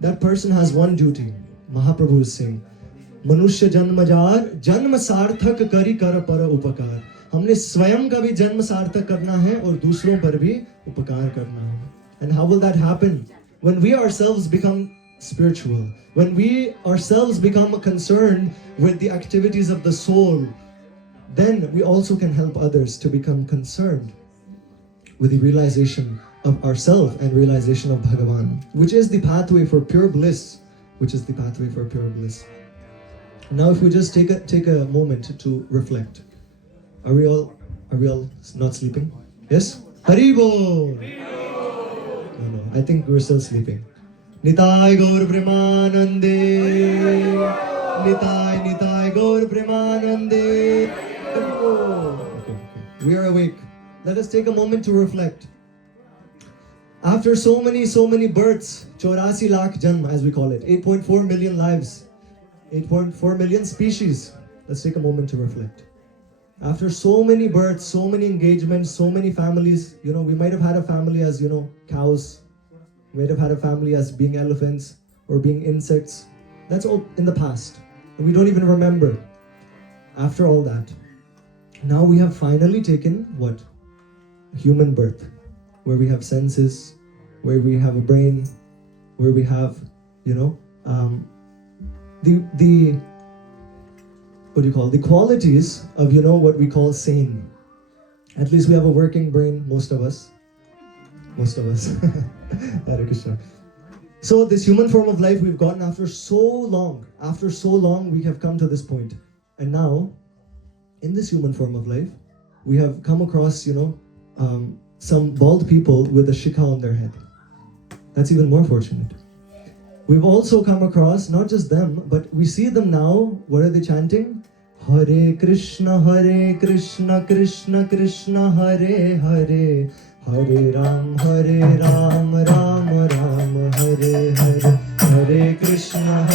that person has one duty. Mahaprabhu is saying, मनुष्य जन्म jar जन्म सार्थक करी कर पर उपकार. हमने स्वयं का भी जन्म सार्थक करना है और दूसरों पर भी उपकार करना है. And how will that happen? When we ourselves become spiritual, when we ourselves become concerned with the activities of the soul, then we also can help others to become concerned with the realization of ourself and realization of Bhagavan, which is the pathway for pure bliss, which is the pathway for pure bliss. Now, if we just take a moment to reflect, are we all not sleeping? Yes? Haribo! No, I think we're still sleeping. Nitai Gaur Premanande, Nitai Gaur Premanande. Okay. We are awake. Let us take a moment to reflect. After so many births, 84 lakh janm as we call it, 8.4 million lives, 8.4 million species. Let's take a moment to reflect. After so many births, so many engagements, so many families, we might have had a family as, cows. We might have had a family as being elephants or being insects. That's all in the past. And we don't even remember. After all that, now we have finally taken what? Human birth, where we have senses, where we have a brain, where we have, the qualities of, what we call sane. At least we have a working brain, most of us. Hare Krishna. So this human form of life we've gotten after so long we have come to this point. And now, in this human form of life, we have come across, some bald people with a shikha on their head. That's even more fortunate. We've also come across, not just them, but we see them now, what are they chanting? Hare Krishna, Krishna Krishna, Hare Hare, Hare Ram, Ram Ram, Hare Hare, Hare Krishna,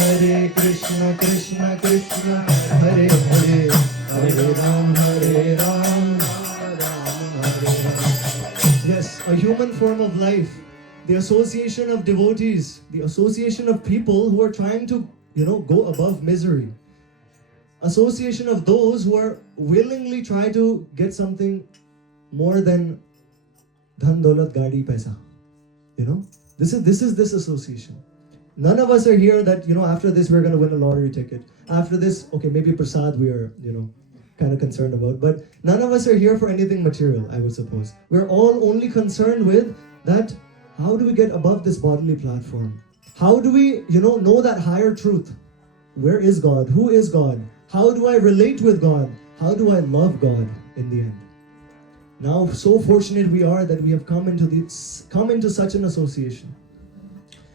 Krishna Krishna, Hare Hare, Hare Ram, Ram Hare Ram. Yes, a human form of life. The association of devotees, the association of people who are trying to, go above misery. Association of those who are willingly trying to get something more than dhan daulat gadi paisa. This is this association. None of us are here that, after this we're going to win a lottery ticket. After this, okay, maybe prasad we are, kind of concerned about. But none of us are here for anything material, I would suppose. We're all only concerned with that. How do we get above this bodily platform? How do we, know that higher truth? Where is God? Who is God? How do I relate with God? How do I love God in the end? Now, so fortunate we are that we have come into such an association.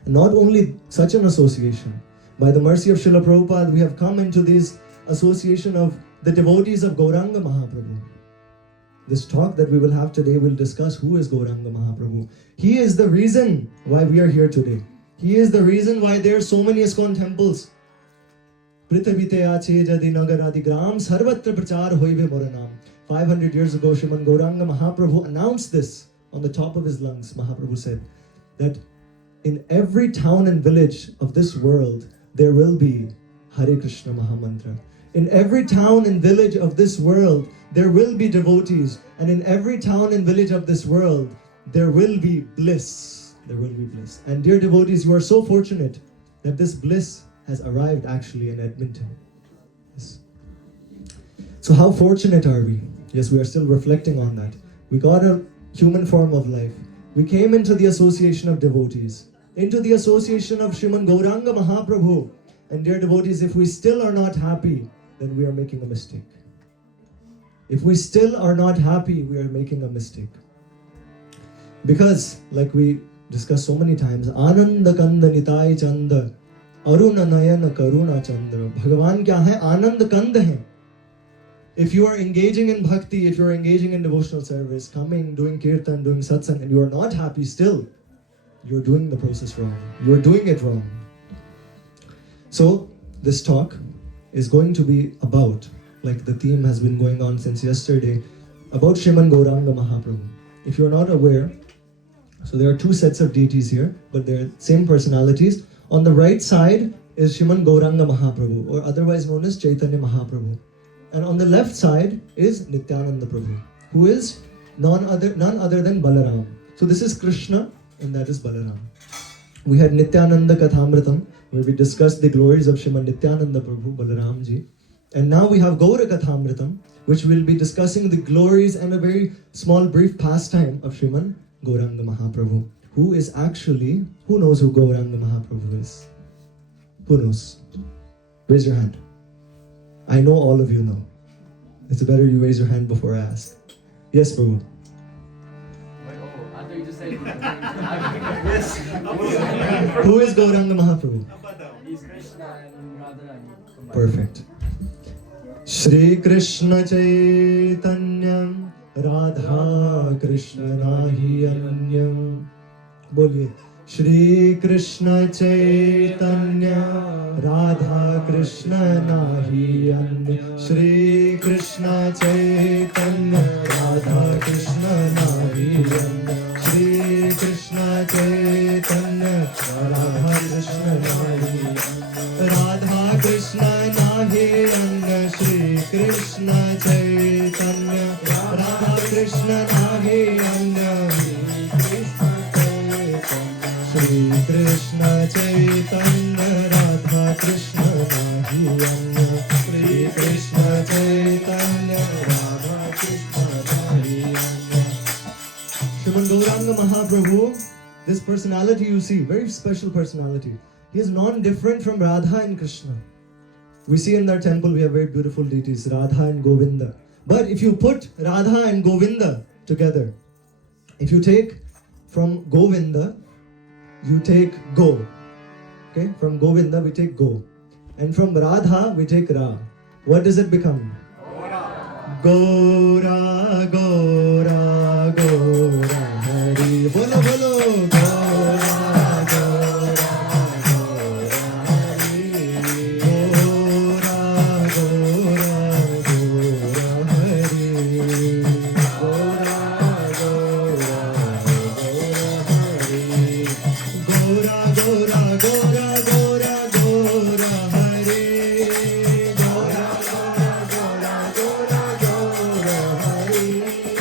And not only such an association, by the mercy of Srila Prabhupada, we have come into this association of the devotees of Gauranga Mahaprabhu. This talk that we will have today will discuss who is Gauranga Mahaprabhu. He is the reason why we are here today. He is the reason why there are so many ISKCON temples. Prithvite ache jadi nagaradi gram sarvatra prachar hoive moranam. 500 years ago, Shriman Gauranga Mahaprabhu announced this on the top of his lungs. Mahaprabhu said that in every town and village of this world, there will be Hare Krishna Mahamantra. In every town and village of this world, there will be devotees. And in every town and village of this world, there will be bliss. There will be bliss. And dear devotees, you are so fortunate that this bliss has arrived actually in Edmonton. Yes. So how fortunate are we? Yes, we are still reflecting on that. We got a human form of life. We came into the association of devotees, into the association of Shriman Gauranga Mahaprabhu. And dear devotees, if we still are not happy, then we are making a mistake. If we still are not happy, we are making a mistake. Because, like we discussed so many times, Ananda Kanda Nitai Chanda, Aruna Nayana Karuna Chandra. Bhagavan kya hai? Anand Kanda hai. If you are engaging in bhakti, if you are engaging in devotional service, coming, doing kirtan, doing satsang, and you are not happy still, you are doing the process wrong. You are doing it wrong. So, this talk is going to be about, like the theme has been going on since yesterday, about Shriman Gauranga Mahaprabhu. If you're not aware, so there are two sets of deities here, but they're same personalities. On the right side is Shriman Gauranga Mahaprabhu, or otherwise known as Chaitanya Mahaprabhu. And on the left side is Nityananda Prabhu, who is none other than Balaram. So this is Krishna and that is Balaram. We had Nityananda Kathamritam, where we discussed the glories of Shriman Nityananda Prabhu, Balaram ji. And now we have Gaura Kathamritam, which will be discussing the glories and a very small brief pastime of Shriman Gauranga Mahaprabhu, who is actually, who knows who Gauranga Mahaprabhu is? Who knows? Raise your hand. I know all of you know. It's better you raise your hand before I ask. Yes, Prabhu. I thought you just said Yes. Who is Gauranga Mahaprabhu? he's Krishna and Radharani combined. Perfect. Shri Krishna Chaitanya Radha Krishna Nahi Anyam. Boliye. Shri Krishna Chaitanya Radha Krishna Nahi Anyam. Shri Krishna Chaitanya Radha Krishna Nahi Anyam. Shri Krishna Chaitanya Radha Krishna Nahi Anyam. Radha Krishna Nahi Anyam. Shri Krishna Chaitanya Radha Krishna Nahi Anyam. Shri Krishna Chaitanya Radha Krishna Nahi Anyam. Shri Krishna Chaitanya Radha Krishna Nahi Anyam. Shriman Gauranga Mahaprabhu, this personality you see, very special personality. He is non-different from Radha and Krishna. We see in our temple we have very beautiful deities, Radha and Govinda. But if you put Radha and Govinda together, if you take from Govinda, you take Go. Okay? From Govinda we take Go. And from Radha we take Ra. What does it become? Gora, Gora, Gora, Hari. Bolo, bolo. Gora, Gora, Gora, Hari. Gora, Gora, Gora, Hari. Gora, Gora, Gora, Hari. Gora, Gora, Gora, Gora, Gora, Hari. Gora, Gora, Gora, Gora, Hari.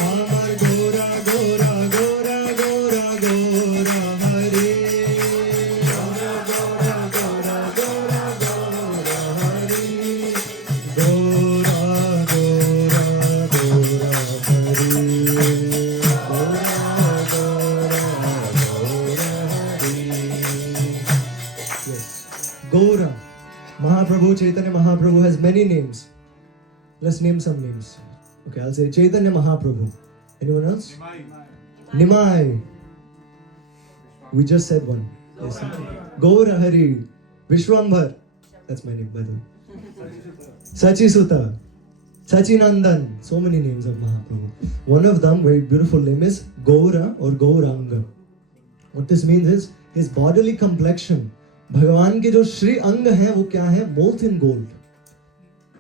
Amar Gora, Gora, Gora, Gora, Gora, Hari. Gora, Gora, Gora, Gora, Gora, Hari. Gora, Gora, Gora, Hari. Gora, Gora, Gora, Hari. Yes. Gaura. Mahaprabhu, Chaitanya Mahaprabhu has many names. Let's name some names. Okay, I'll say Chaitanya Mahaprabhu. Anyone else? Nimai. We just said one. Yes. Gaura Hari. Vishwambhar. That's my name, by the way. Sachi Sutta. Sachinandan. So many names of Mahaprabhu. One of them, very beautiful name, is Gaura or Gauranga. What this means is his bodily complexion. भगवान के जो श्री अंग हैं वो क्या है? Molten gold.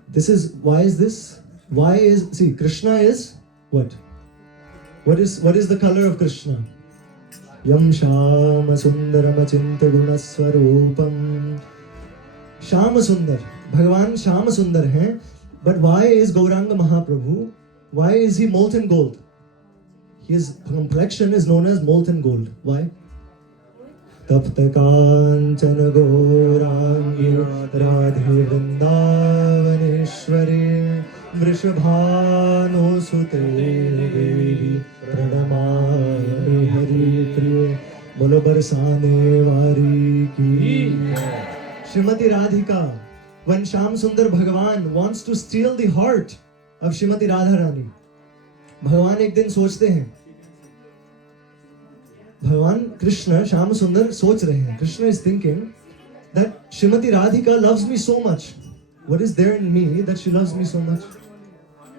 This is why is this? Why is see Krishna is what? What is the color of Krishna? Yam Shama Sundaram Achinta Gunaswarupam. Shama Sundar. Bhagavan Shama Sundar हैं. But why is Gauranga Mahaprabhu? Why is he molten gold? His complexion is known as molten gold. Why? तप्त कांचन गौरांगी राधे वृंदावनेश्वरी वृषभानुसुते देवी प्रणमामि हरिप्रिये बोलो बरसाने वारी की Shrimati Radhika. When Sham Sundar Bhagavan wants to steal the heart of Shrimati Radharani, भगवान एक दिन सोचते हैं, भगवान कृष्ण श्याम सुंदर सोच रहे हैं, Krishna is thinking that Shrimati Radhika loves me so much. What is there in me that she loves me so much?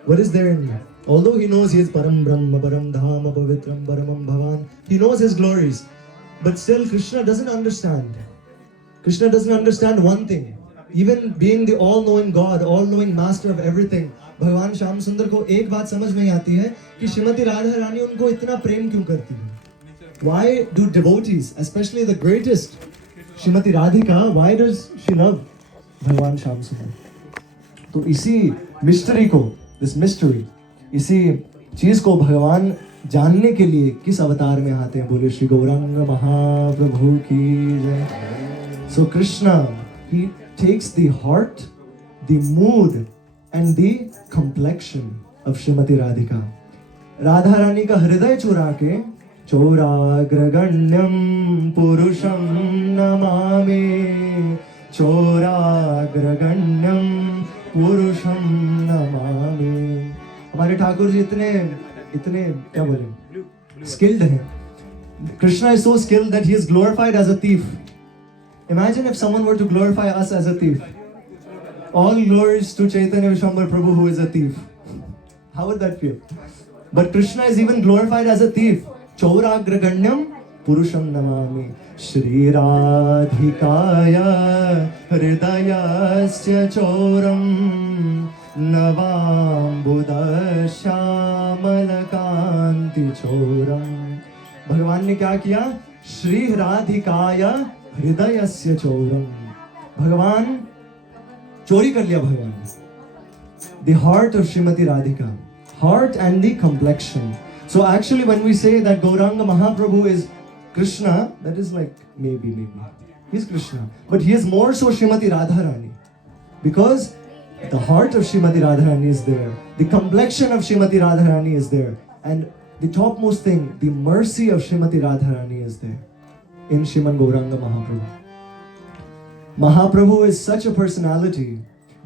What is there in me? Although he knows he is Param Brahma, Param Dhama, Pavitram, Paramam Bhavan, he knows his glories, but still Krishna doesn't understand. Krishna doesn't understand one thing. Even being the all-knowing God, all-knowing master of everything, भगवान श्याम सुंदर को एक बात समझ नहीं आती है कि श्रीमती राधा रानी उनको इतना प्रेम क्यों करती है. Why do devotees, especially the greatest Shrimati Radhika, why does she love भगवान श्याम सुंदर? तो इसी मिस्ट्री को, दिस मिस्ट्री, इसी चीज को भगवान जानने के लिए किस अवतार में आते हैं? बोले श्री गौरांग महाप्रभु की जय। So Krishna, he takes the heart, the mood and the complexion of Srimati Radhika. Radha Rani का हृदय चुरा के चोराग्रगण्यम पुरुषम नमामि, चोराग्रगण्यम पुरुषम नमामि। हमारे ठाकुर जी इतने क्या बोले, skilled हैं. Krishna is so skilled that he is glorified as a thief. Imagine if someone were to glorify us as a thief. All glories to Chaitanya Vishwambar Prabhu, who is a thief. How would that feel? But Krishna is even glorified as a thief. Chauragraganyam Purusham Namami. Shri Radhikaya Hridayasya Choram Navambudashamalakanti Choram. भगवान ने क्या किया? श्री राधिकाया हृदयस्य चोरम. भगवान चोरी कर लिया. भगवान the heart of Srimati Radhika, heart and the complexion. So actually when we say that Gauranga Mahaprabhu is Krishna, that is like maybe he's Krishna, but he is more so Srimati Radharani, because the heart of Srimati Radharani is there, the complexion of Srimati Radharani is there, and the topmost thing, the mercy of Srimati Radharani is there in Shriman Gauranga Mahaprabhu. Mahaprabhu is such a personality.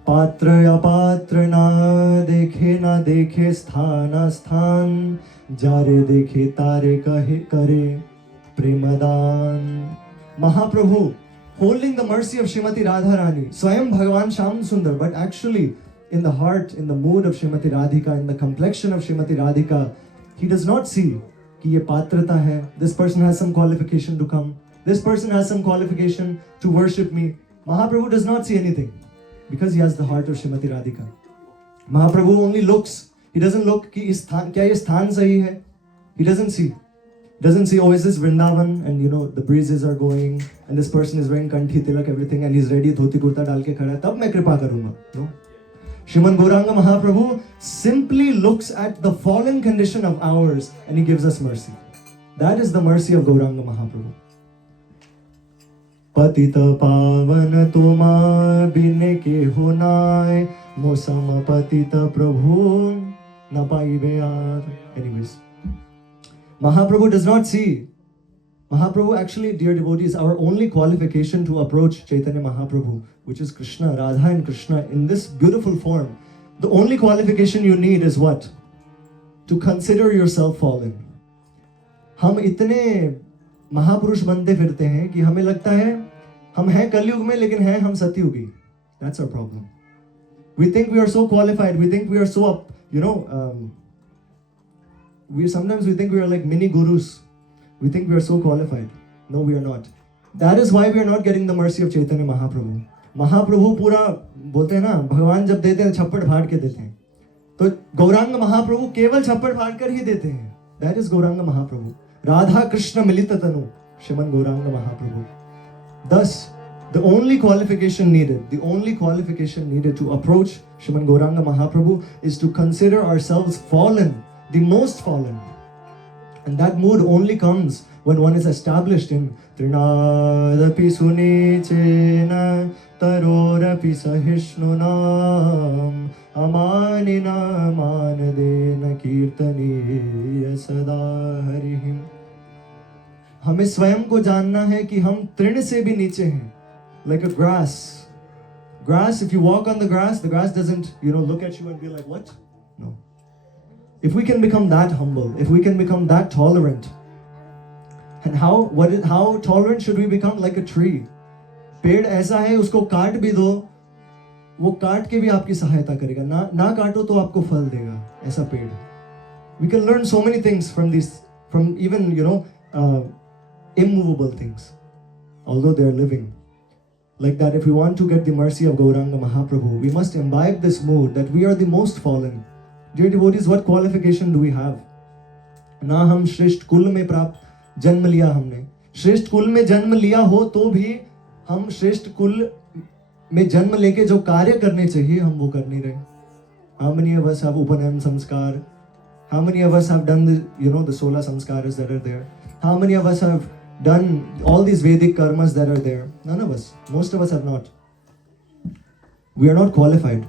Patra ya patra na dekhe sthana sthan, jare dekhe tare kahe kare premadan. Mahaprabhu holding the mercy of Srimati Radharani, Swayam Bhagavan Shyam Sundar, but actually in the heart, in the mood of Srimati Radhika, in the complexion of Srimati Radhika, he does not see कि ये पात्रता है, this person has some qualification to come, this person has some qualification to worship me. Mahaprabhu does not see anything because he has the heart of Srimati Radhika. Mahaprabhu only looks. He doesn't look कि इस स्थान, क्या ये स्थान सही है? He doesn't see. Doesn't see, oh, is this Vrindavan? And you know, the breezes are going and this person is wearing kanthi tilak, everything, and he's ready, dhoti kurta डाल के खड़ा है, तब मैं कृपा करूँगा. No? Shriman Gauranga Mahaprabhu simply looks at the fallen condition of ours and he gives us mercy. That is the mercy of Gauranga Mahaprabhu. Patita pavan tuma bine ke hunai, mosam patita prabhu na paibe aar. Anyways, Mahaprabhu does not see. Mahaprabhu actually, dear devotees, our only qualification to approach Chaitanya Mahaprabhu, which is Krishna, Radha and Krishna in this beautiful form, the only qualification you need is what? To consider yourself fallen. हम इतने महापुरुष बनते फिरते हैं कि हमें लगता है हम हैं कलयुग में लेकिन हैं हम सतयुगी. That's our problem. We think we are so qualified. We think we are so up, sometimes we think we are like mini gurus. We think we are so qualified. No, we are not. That is why we are not getting the mercy of Chaitanya Mahaprabhu. Mahaprabhu पूरा बोलते हैं ना, भगवान जब देते हैं छप्पड़ फाड़ के देते हैं, तो गौरांग महाप्रभु केवल छप्पड़ फाड़ कर ही देते हैं. That is गौरांग महाप्रभु. राधा कृष्ण मिलित तनु, श्रीमन गौरांग महाप्रभु. Thus, the only qualification needed to approach Shriman Gauranga Mahaprabhu is to consider ourselves fallen, the most fallen. And that mood only comes when one is established in Trinadapi Sunichena Tarorapi Sahishnunam Amanina Manadena Kirtaniya Sada Harihim. हमें स्वयं को जानना है कि हम तृण से भी नीचे हैं. Like a grass. Grass, if you walk on the grass doesn't, look at you and be like, what? No. If we can become that humble, if we can become that tolerant, and how tolerant should we become? Like a tree. पेड़ ऐसा है, उसको काट भी दो, वो काट के भी आपकी सहायता करेगा. ना काटो तो आपको फल देगा. ऐसा पेड़. We can learn so many things from even, immovable things, although they are living. Like that, if we want to get the mercy of Gauranga Mahaprabhu, we must imbibe this mood that we are the most fallen. Dear devotees, what qualification do we have? ना हम श्रेष्ठ कुल में प्राप्त जन्म लिया हमने. श्रेष्ठ कुल में जन्म लिया हो तो भी हम श्रेष्ठ कुल में जन्म लेके जो कार्य करने चाहिए हम वो कर नहीं रहे. How many of us have Upanayam samskar? How many of us have done the 16 samskaras that are there? How many of us have done all these Vedic karmas that are there? None of us. Most of us have not. We are not qualified.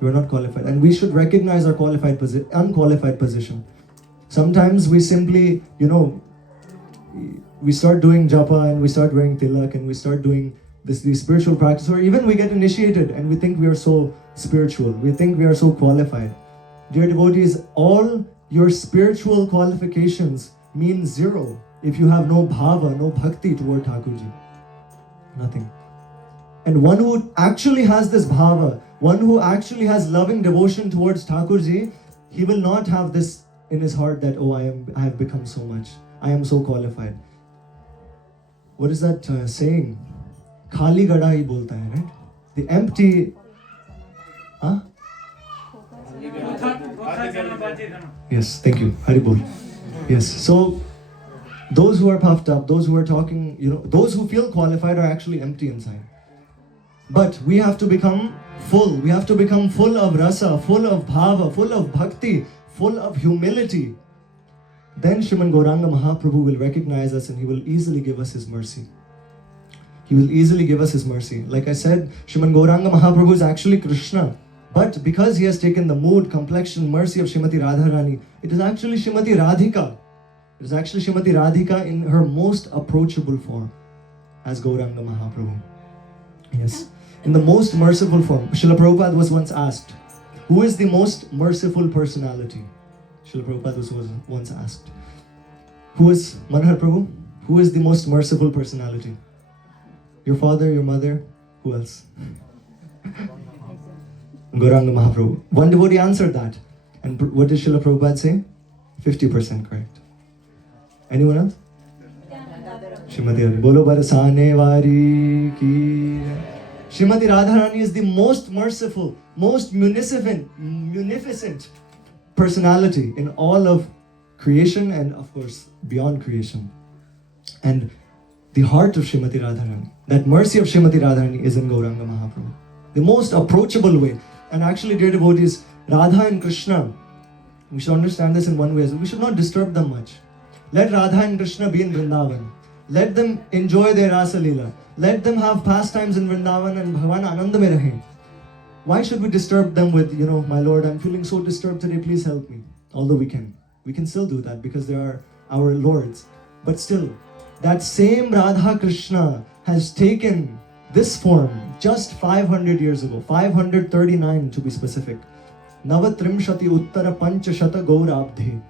We are not qualified. And we should recognize our unqualified position. Sometimes we simply, we start doing japa and we start wearing tilak and we start doing these spiritual practices, or even we get initiated and we think we are so spiritual. We think we are so qualified. Dear devotees, all your spiritual qualifications mean zero if you have no bhava, no bhakti toward Thakurji. Nothing. And one who actually has this bhava, one who actually has loving devotion towards Thakurji, he will not have this in his heart that, oh, I have become so much. I am so qualified. What is that saying? Khali gada hi bolta hai, right? The empty... Huh? Yes, thank you. Haribol. Yes, so those who are puffed up, those who are talking, those who feel qualified are actually empty inside. But we have to become full. We have to become full of rasa, full of bhava, full of bhakti, full of humility. Then Shriman Gauranga Mahaprabhu will recognize us and he will easily give us his mercy. He will easily give us his mercy. Like I said, Shriman Gauranga Mahaprabhu is actually Krishna. But because he has taken the mood, complexion, mercy of Srimati Radharani, it is actually Srimati Radhika. It is actually Srimati Radhika in her most approachable form as Gauranga Mahaprabhu. Yes. In the most merciful form. Srila Prabhupada was once asked, who is the most merciful personality? Srila Prabhupada was once asked. Who is, Manohar Prabhu? Who is the most merciful personality? Your father, your mother? Who else? Gauranga Mahaprabhu. One devotee answered that. And what did Srila Prabhupada say? 50% correct. Anyone else? Srimati Radharani. Bolo barasane wari ki. Srimati Radharani is the most merciful, most munificent personality in all of creation and of course beyond creation. And the heart of Srimati Radharani, that mercy of Srimati Radharani is in Gauranga Mahaprabhu. The most approachable way. And actually, dear devotees, Radha and Krishna, we should understand this in one way. We should not disturb them much. Let Radha and Krishna be in Vrindavan. Let them enjoy their Rasa Leela. Let them have pastimes in Vrindavan and Bhagavan Ananda mein rahe. Why should we disturb them with, my Lord, I'm feeling so disturbed today, please help me. Although we can still do that because they are our lords. But still, that same Radha Krishna has taken this form just 500 years ago, 539 to be specific. Navatrimshati uttara panchashata gaurabdhi.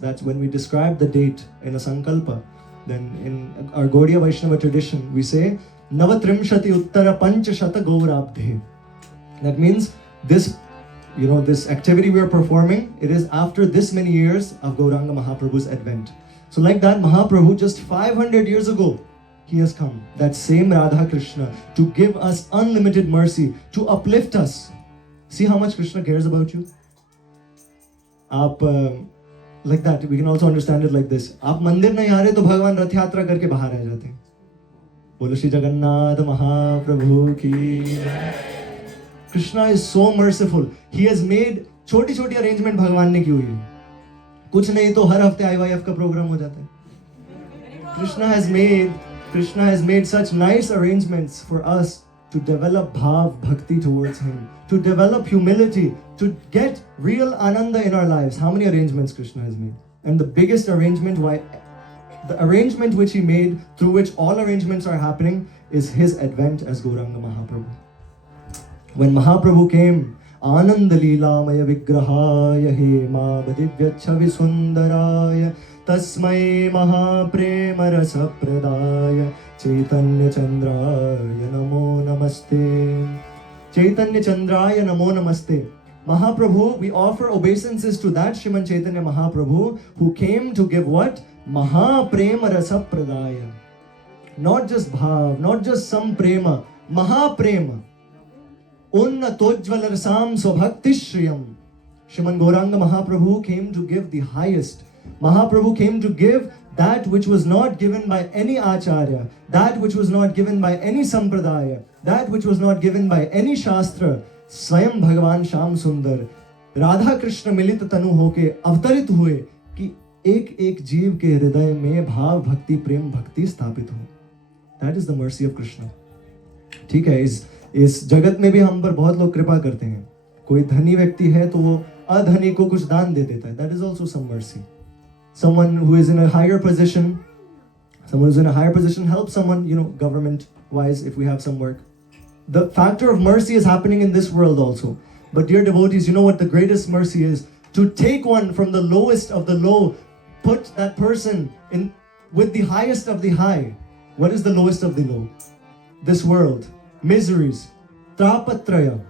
That's when we describe the date in a sankalpa. Then in our Gaudiya Vaishnava tradition, we say Navatrimshati uttara panchashata gaurabdhi. That means this activity we are performing, it is after this many years of Gauranga Mahaprabhu's advent. So like that, Mahaprabhu just 500 years ago, he has come, that same Radha Krishna, to give us unlimited mercy, to uplift us. See how much Krishna cares about you? Like that, we can also understand it like this. आप मंदिर नहीं आ रहे तो भगवान रथ यात्रा करके बाहर आ जाते हैं. बोलो श्री जगन्नाथ महाप्रभु की. Krishna is so merciful. He has made छोटी-छोटी arrangement भगवान ने की हुई है. कुछ नहीं तो हर हफ्ते IYF का प्रोग्राम हो जाता है. Krishna has made such nice arrangements for us to develop bhav, bhakti towards him, to develop humility, to get real ananda in our lives. How many arrangements Krishna has made? And the biggest arrangement, the arrangement which he made, through which all arrangements are happening, is his advent as Gauranga Mahaprabhu. When Mahaprabhu came, Ananda Leelamaya Vigrahaya Hema Badivya Chavi Sundaraya Tasmai Mahaprema Rasa Pradaya Chaitanya Chandraya Namo Namaste. Chaitanya Chandraya Namo Namaste. Mahaprabhu, we offer obeisances to that Shriman Chaitanya Mahaprabhu who came to give what? Mahaprema Rasa Pradaya. Not just bhav, not just some prema, Mahaprema. Unnatojvala Rasam Swabhaktishriyam. Shriman Gauranga Mahaprabhu came to give the highest. Mahaprabhu came to give that which was not given by any acharya, that which was not given by any sampradaya, that which was not given by any shastra, स्वयं भगवान श्याम सुंदर राधा कृष्ण मिलित तनु होके अवतरित हुए कि एक एक जीव के हृदय में भाव भक्ति प्रेम भक्ति स्थापित हो. That is the mercy of Krishna. ठीक है, इस जगत में भी हम पर बहुत लोग कृपा करते हैं. कोई धनी व्यक्ति है तो वो अधनी को कुछ दान दे देता है. That is also some mercy. Someone who is in a higher position, help someone, government wise, if we have some work. The factor of mercy is happening in this world also. But dear devotees, you know what the greatest mercy is? To take one from the lowest of the low, put that person in with the highest of the high. What is the lowest of the low? This world, miseries, trapatraya,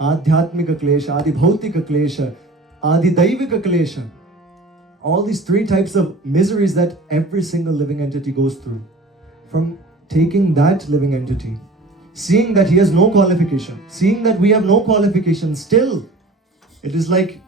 adhyatmika klesha, adi bhautika klesha, adi daivika klesha. All these three types of miseries that every single living entity goes through. From taking that living entity, seeing that he has no qualification, seeing that we have no qualification, still it is like,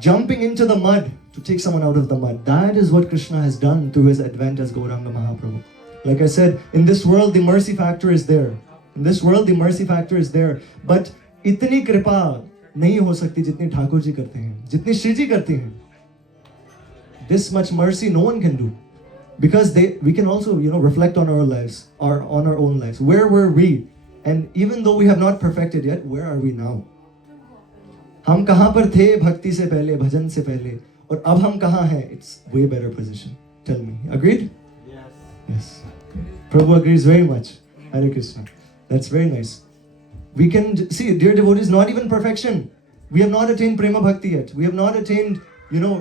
jumping into the mud to take someone out of the mud. That is what Krishna has done through his advent as Gauranga Mahaprabhu. Like I said, in this world the mercy factor is there. In this world the mercy factor is there. But itni kripa nahi ho sakti jitni Thakur ji karte hain, jitni Shri ji karte hain. This much mercy no one can do. Because we can also, reflect on our lives, or on our own lives. Where were we? And even though we have not perfected yet, where are we now? हम कहाँ पर थे भक्ति से पहले, भजन से पहले, और अब हम कहाँ हैं? It's way better position. Tell me, agreed? Yes. Yes. Prabhu agrees very much. Hare Krishna. That's very nice. We can see, dear devotees, not even perfection. We have not attained prema bhakti yet. We have not attained,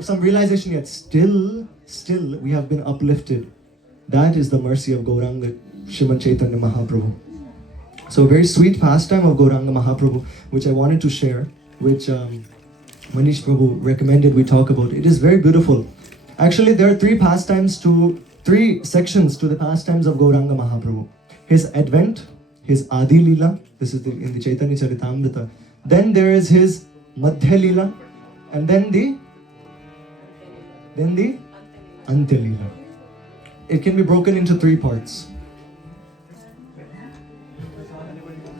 some realization yet. Still, we have been uplifted. That is the mercy of Gauranga Srimad Chaitanya Mahaprabhu. So a very sweet pastime of Gauranga Mahaprabhu, which I wanted to share, which Manish Prabhu recommended we talk about. It is very beautiful. Actually, there are three sections to the pastimes of Gauranga Mahaprabhu. His advent, his Adi Leela, this is in the Chaitanya Charitamrita. Then there is his Madhya Leela, and then the Antya Leela. It can be broken into three parts.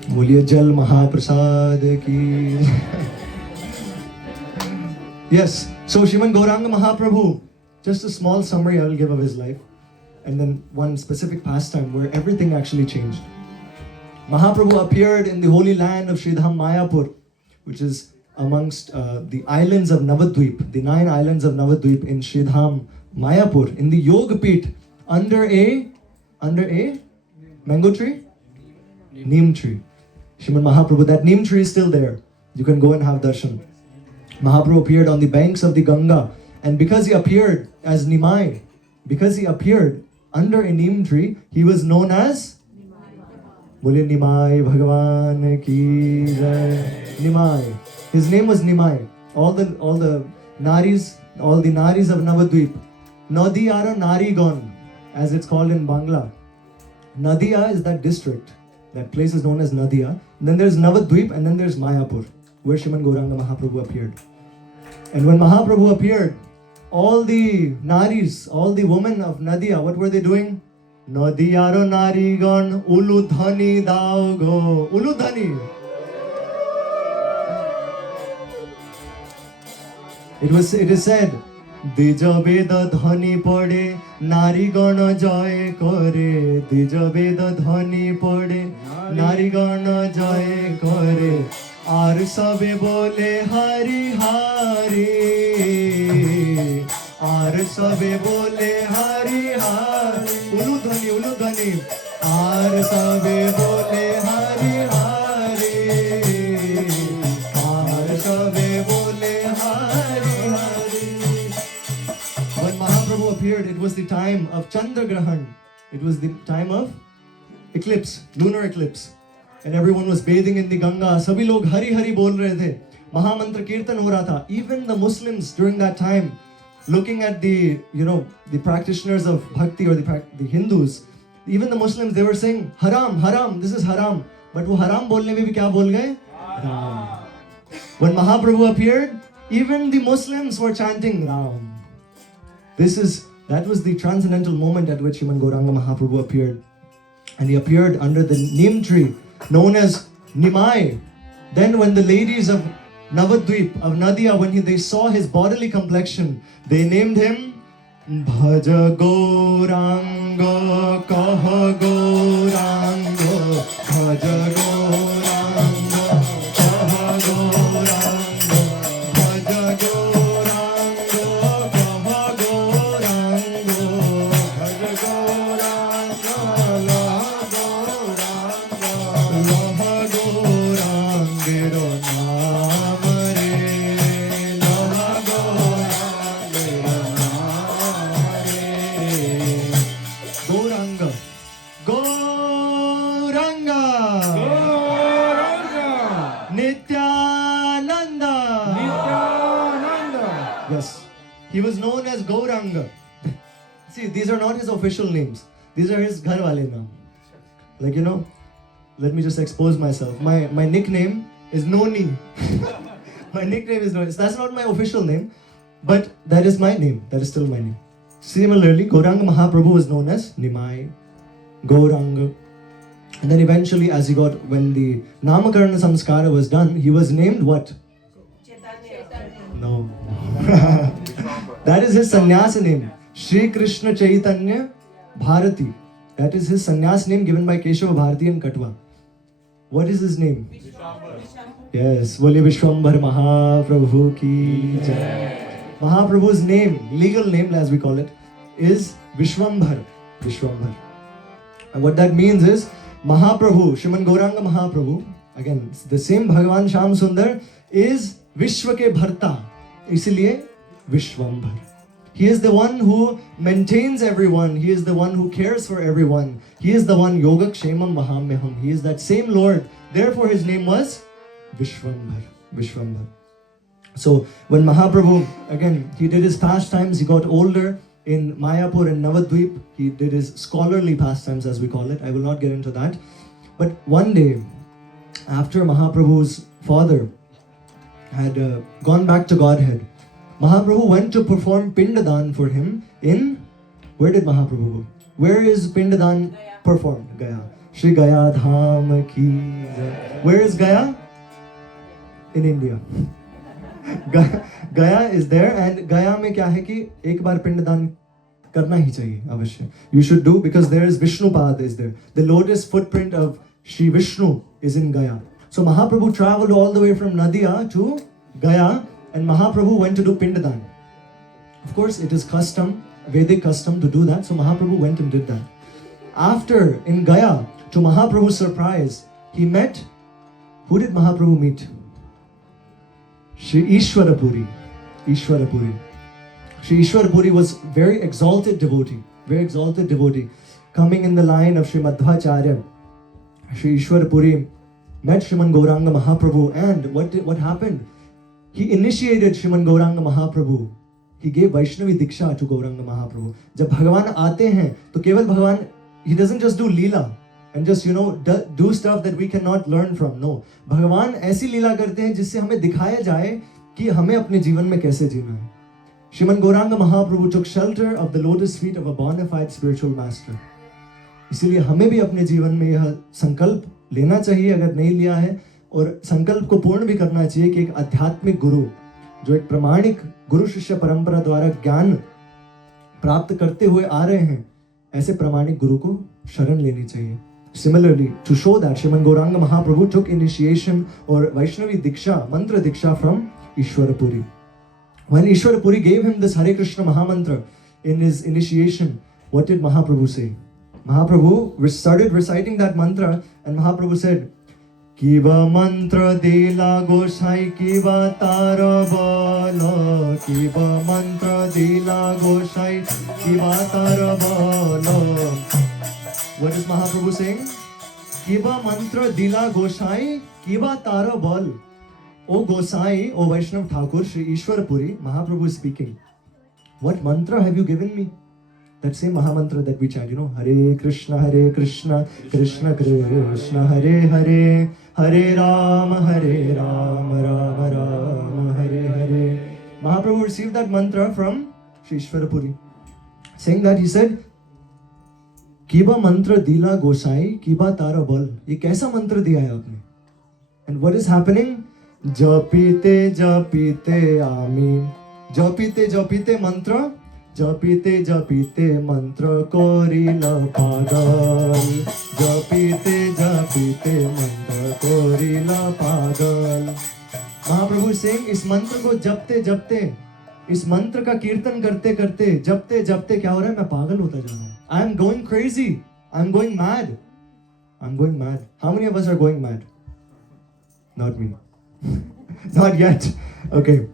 Boliye Jal Mahaprasad ki. Yes, so Sriman Gauranga Mahaprabhu, just a small summary I will give of his life, and then one specific pastime where everything actually changed. Mahaprabhu appeared in the holy land of Sridham Mayapur, which is amongst the islands of Navadvip, the 9 islands of Navadvip in Sridham Mayapur, in the Yoga Peeth, under a mango tree? Neem tree. Sriman Mahaprabhu, that neem tree is still there. You can go and have darshan. Mahaprabhu appeared on the banks of the Ganga, and because he appeared as Nimai, because he appeared under a neem tree, he was known as Bole Nimai Bhagavan ki jai. Nimai. His name was Nimai. All the naris of Navadvip. Nadiyara Narigon, as it's called in Bangla. Nadia is that district. That place is known as Nadia. And then there's Navadvip, and then there's Mayapur, where Sriman Gauranga Mahaprabhu appeared. And when Mahaprabhu appeared, all the naris, all the women of Nadia, what were they doing? Nadiyaro Narigon Uludhani Daogo. Uludhani. It is said, Dija Veda Dhani Pade, Nari Gana Jai Kore. Dija Veda Dhani Pade, Nari Gana Jai Kore. Ar sabe bole Hari Hari. Ar sabe bole Hari Hari. Uludhani. Ar sabe bole Hari Hari. Ar sabe bole Hari Hari. When Mahaprabhu appeared, it was the time of Chandragrahan. It was the time of eclipse, lunar eclipse. And everyone was bathing in the Ganga. Sabhi log Hari Hari bol rahe the. Mahamantra Kirtan ho raha tha. Even the Muslims during that time, looking at the practitioners of bhakti, or the Hindus, even the Muslims, they were saying, haram, this is haram. But wo haram bolne mein bhi kya bol gaye? Ram. When Mahaprabhu appeared, even the Muslims were chanting Ram. This is That was the transcendental moment at which Sriman Gauranga Mahaprabhu appeared. And he appeared under the neem tree known as Nimai. Then when the ladies of Navadvip, of Nadia, when they saw his bodily complexion, they named him Bhaja Gauranga, Kaha Gauranga, Bhaja Gauranga, Kaha Gauranga, Bhaja Gauranga, Kaha Gauranga, Bhaja Gauranga, Laha Gauranga, Laha Gaurangiro Naam Re, Laha Gaurangiro Gauranga. Gauranga. Nityananda. Yes. He was known as Gauranga. See, these are not his official names. These are his ghar wale naam. Like, let me just expose myself. My nickname is Noni. My nickname is Noni. That's not my official name, but that is my name. That is still my name. Similarly, Gauranga Mahaprabhu was known as Nimai, Gauranga. And then eventually, when the Namakarana Samskara was done, he was named what? No. That is his sannyasa name. Shri Krishna Chaitanya Bharati. That is his sannyas name given by Keshava Bharati and Katwa. What is his name? Yes, Voli Vishwambar Mahaprabhu ki jai. Mahaprabhu's name, legal name as we call it, is Vishwambhar. Vishwambhar. And what that means is Mahaprabhu, Shriman Gauranga Mahaprabhu, again, the same Bhagavan Shyam Sundar is Vishwa ke Bharta. Isliye Vishwambhar. He is the one who maintains everyone. He is the one who cares for everyone. He is the one Yoga Kshemam Mahamyaham. He is that same Lord. Therefore his name was Vishwambhar. Vishwambhar. So when Mahaprabhu, again, he did his pastimes, he got older in Mayapur and Navadvip. He did his scholarly pastimes as we call it. I will not get into that. But one day, after Mahaprabhu's father had gone back to Godhead, Mahaprabhu went to perform Pindadan for him in, where did Mahaprabhu go? Where is Pindadan performed? Gaya. Shri Gaya Dham ki jai. Where is Gaya? In India. Gaya is there, and Gaya mein kya hai ki ek baar Pindadan karna hi chahiye, avashya. You should do, because there is Vishnupad is there. The lotus footprint of Shri Vishnu is in Gaya. So Mahaprabhu traveled all the way from Nadia to Gaya, and Mahaprabhu went to do Pindadan. Of course, it is custom, Vedic custom to do that, so Mahaprabhu went and did that. After, in Gaya, to Mahaprabhu's surprise, he met, who did Mahaprabhu meet? Shri Ishwarapuri. Ishwarapuri. Shri Ishwarapuri was very exalted devotee, coming in the line of Shri Madhvacharya. Shri Ishwarapuri met Shriman Gauranga Mahaprabhu, and what happened? He initiated Shriman Gauranga Mahaprabhu. He gave Vaishnavi Diksha to Gauranga Mahaprabhu. जब भगवान आते हैं तो केवल भगवान, he doesn't just do leela and just do stuff that we cannot learn from. No, भगवान ऐसी लीला करते हैं जिससे हमें दिखाया जाए कि हमें अपने जीवन में कैसे जीना है. Shriman Gauranga Mahaprabhu took shelter of the lotus feet of a bona fide spiritual master. इसीलिए हमें भी अपने जीवन में यह संकल्प लेना चाहिए, अगर नहीं लिया है, और संकल्प को पूर्ण भी करना चाहिए कि एक आध्यात्मिक गुरु, जो एक प्रामाणिक गुरु शिष्य परंपरा द्वारा ज्ञान प्राप्त करते हुए आ रहे हैं, ऐसे प्रामाणिक गुरु को शरण लेनी चाहिए. Similarly, to show that, Shriman Gauranga Mahaprabhu took initiation or Vaishnavi Diksha, mantra Diksha from Ishwarapuri. When Ishwarapuri gave him this Hare Krishna Mahamantra in his initiation, what did Mahaprabhu say? Mahaprabhu started reciting that mantra, and Mahaprabhu said, Kiva mantra dila gosai kiva tara bala, Kiva mantra dila gosai kiva tara bala. What is Mahaprabhu saying? Kiva mantra dila gosai kiva tara bal. O Gosai, O Vaishnav Thakur, Shri Ishwarapuri, Mahaprabhu is speaking. What mantra have you given me? That same Mahamantra that we chant, Hare Krishna, Krishna Krishna, Hare Hare, Hare Rama, Rama Rama, Hare Hare. Mahaprabhu received that mantra from Shri Ishwarapuri. saying that he said, "Kiba mantra dila gosai, kiba tara bal." ये कैसा मंत्र दिया है आपने? And what is happening? जपीते जपीते आमी, जपीते मंत्र, जपीते मंत्र कोरिला पागल, जपीते मंत्र कोरिला पागल. महाप्रभु सिंह इस मंत्र को जपते इस मंत्र का कीर्तन करते जपते क्या हो रहा है? मैं पागल होता जा रहा हूं. I am going crazy. I am going mad. I'm going mad. How many of us are going mad? Not me. Not yet. Okay.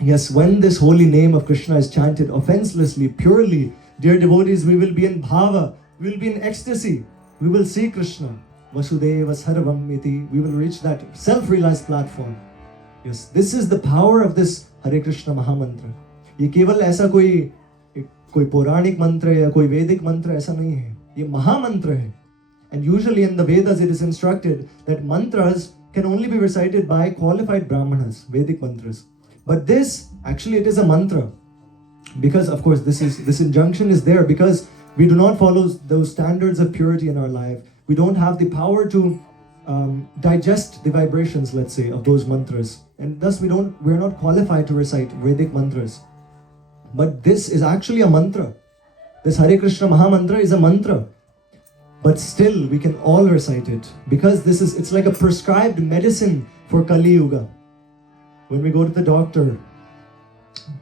Yes, when this holy name of Krishna is chanted offenselessly, purely, dear devotees, we will be in bhava, we will be in ecstasy, we will see Krishna. Vasudeva Sarvam iti. We will reach that self-realized platform. Yes, this is the power of this Hare Krishna Mahamantra. ये केवल ऐसा कोई पौराणिक मंत्र या कोई वैदिक मंत्र ऐसा नहीं है. ये महामंत्र है. And usually in the Vedas it is instructed that mantras can only be recited by qualified brahmanas, Vedic mantras. But this, actually it is a mantra. Because of course this injunction is there because we do not follow those standards of purity in our life. We don't have the power to digest the vibrations, let's say, of those mantras. And thus we're not qualified to recite Vedic mantras. But this is actually a mantra. This Hare Krishna Mahamantra is a mantra. But still we can all recite it because it's like a prescribed medicine for Kali Yuga. When we go to the doctor,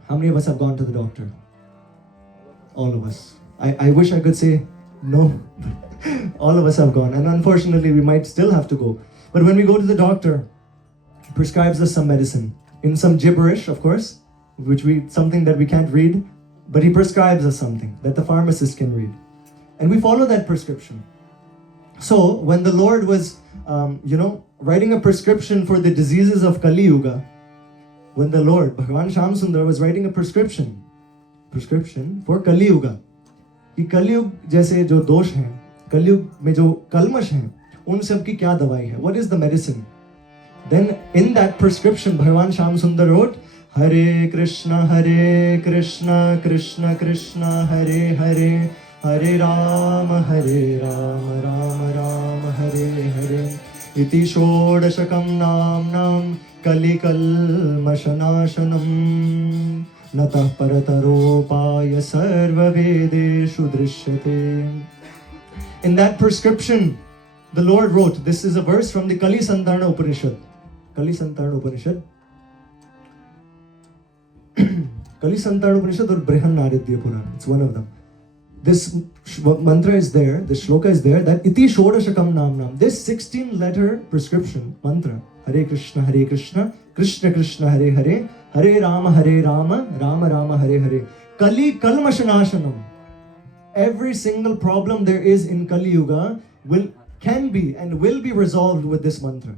how many of us have gone to the doctor? All of us. I wish I could say no. All of us have gone, and unfortunately we might still have to go. But when we go to the doctor, he prescribes us some medicine in some gibberish, of course, something that we can't read, but he prescribes us something that the pharmacist can read. And we follow that prescription. So when the Lord was, writing a prescription for the diseases of Kali Yuga, when the Lord, Bhagavan Shyam Sundar, was writing a prescription for Kali Yuga, कि कलयुग जैसे जो दोष हैं, कलयुग में जो कलमश हैं, उन सब की क्या दवाई है? What is the medicine? Then in that prescription, Bhagavan Shyam Sundar wrote, Hare Krishna, Krishna Krishna, Hare Hare, Hare Rama, Rama Rama, Hare Hare. Iti shodashakam namnam kalikalmashanashanam natah parataropaya sarva vedeshu drishyate. In that prescription, the Lord wrote, this is a verse from the Kali Santarna Upanishad. Kali Santarna Upanishad. Kali Santarna Upanishad or Brihannaradya Purana. It's one of them. This mantra is there, this shloka is there, that iti shodashakam namnam. This 16-letter prescription mantra, Hare Krishna, Krishna Krishna, Hare Hare, Hare Rama, Rama Rama, Hare Hare. Kali kalmashanashanam. Every single problem there is in Kali Yuga can be and will be resolved with this mantra.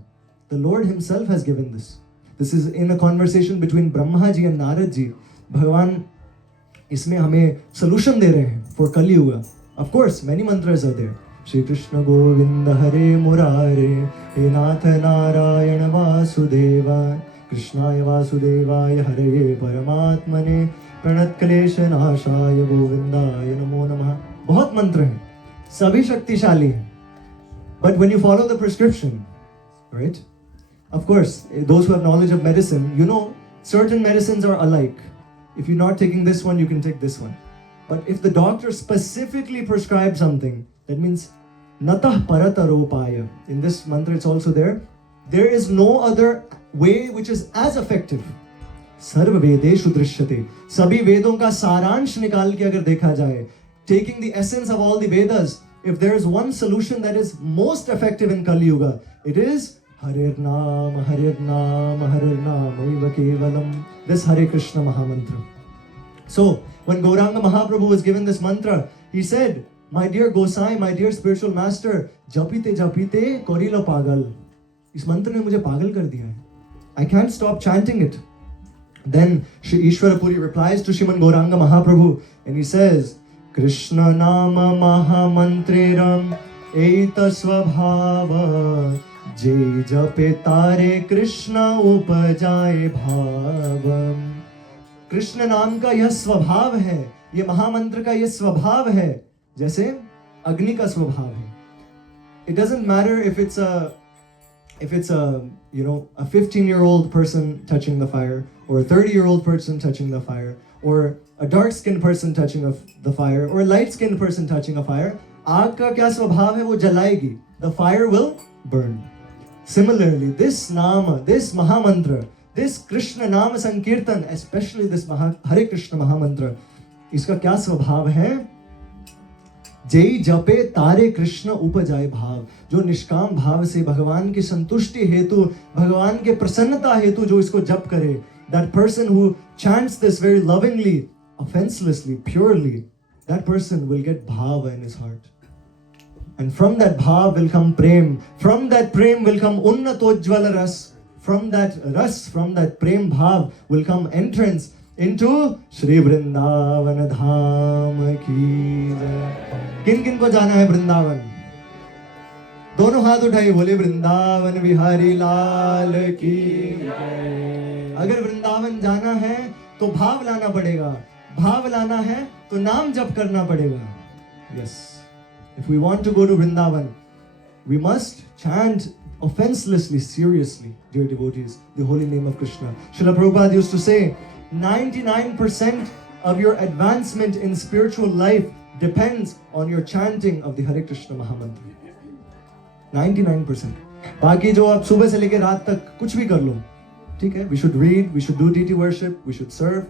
The Lord Himself has given this. This is in a conversation between Brahma ji and Narad ji. Bhagavan इसमें हमें solution दे रहे हैं for Kali Yuga. Of course, many mantras are there. Shri Krishna Govinda Hare Murare, He Nath Narayana Vasudeva, Krishnaya Vasudevaya Hare Paramatmane, Pranat Klesha Nashaya Govindaya Namo Namaha. बहुत मंत्र हैं, सभी शक्तिशाली हैं. But when you follow the prescription, right? Of course, those who have knowledge of medicine, certain medicines are alike. If you're not taking this one, you can take this one. But if the doctor specifically prescribes something, that means natah parataropaya. In this mantra it's also there. There is no other way which is as effective. Sarva vedeshu drishyate. Sabhi vedon ka saransh nikal ke agar dekha jaye, taking the essence of all the Vedas, if there is one solution that is most effective in Kali Yuga, it is Harer Naam, Harer Eva Kevalam. This Hare Krishna Mahamantra. So, when Gauranga Mahaprabhu was given this mantra, he said, my dear Gosai, my dear spiritual master, Japite Japite Korila Pagal. Is mantra ne mujhe pagal kar diya hai. I can't stop chanting it. Then Shri Ishwara Puri replies to Shriman Gauranga Mahaprabhu and he says, Krishna Nama Mahamantreram Eita Swabhava Je jape tare Krishna upajaye bhavam. Krishna नाम का यह स्वभाव है ये महामंत्र का ये स्वभाव है जैसे अग्नि का स्वभाव है. It doesn't matter if it's a 15-year-old person touching the fire, or a 30-year-old person touching the fire, or a dark-skinned person touching the fire, or a light-skinned person touching a fire. आग का क्या स्वभाव है? वो जलाएगी. The fire will burn. Similarly, this nama, this mahamantra, this Krishna Nama Sankirtan, especially this Hare Krishna Mahamantra, इसका क्या स्वभाव है? जय जपे तारे कृष्ण उपजाए भाव. जो निष्काम भाव से भगवान की संतुष्टि हेतु, भगवान के प्रसन्नता हेतु जो इसको जप करे, that person who chants this very lovingly, offenselessly, purely, that person will get bhava in his heart. And from that bhav will come prem. From that prem will come unnatojjvala ras. From that ras, from that prem bhav will come entrance into Shri Vrindavan Dham ki jai. किन किन को जाना है वृंदावन? दोनों हाथ उठाइए, बोले वृंदावन बिहारी लाल की जय. अगर वृंदावन जाना है तो भाव लाना पड़ेगा. भाव लाना है तो नाम जप करना पड़ेगा. Yes. If we want to go to Vrindavan, we must chant offenselessly, seriously, dear devotees, the holy name of Krishna. Srila Prabhupada used to say, 99% of your advancement in spiritual life depends on your chanting of the Hare Krishna Mahamantra. 99%. बाकी जो आप सुबह से लेकर रात तक कुछ भी कर लो, ठीक है? We should read, we should do deity worship, we should serve.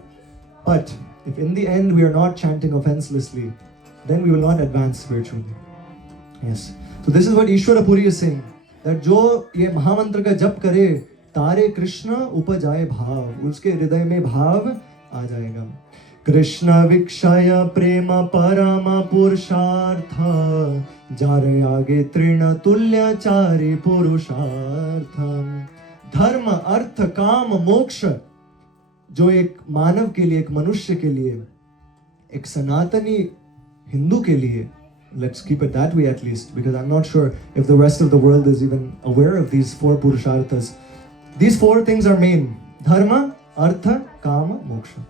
But if in the end we are not chanting offenselessly, then we will not advance spiritually. Yes. So this is what Ishwara Puri is saying. That जो ये महामंत्र का जप करे, तारे कृष्ण उपजाए भाव, उसके हृदय में भाव आ जाएगा. कृष्ण विक्षय प्रेम परम पुरुषार्थ, जारे आगे तृण तुल्य चारि पुरुषार्थ. धर्म अर्थ काम मोक्ष, जो एक मानव के लिए, एक मनुष्य के लिए, एक सनातनी हिंदू के लिए, let's keep it that way at least, because I'm not sure if the rest of the world is even aware of these four purusharthas. These four things are main: dharma, artha, kama, moksha.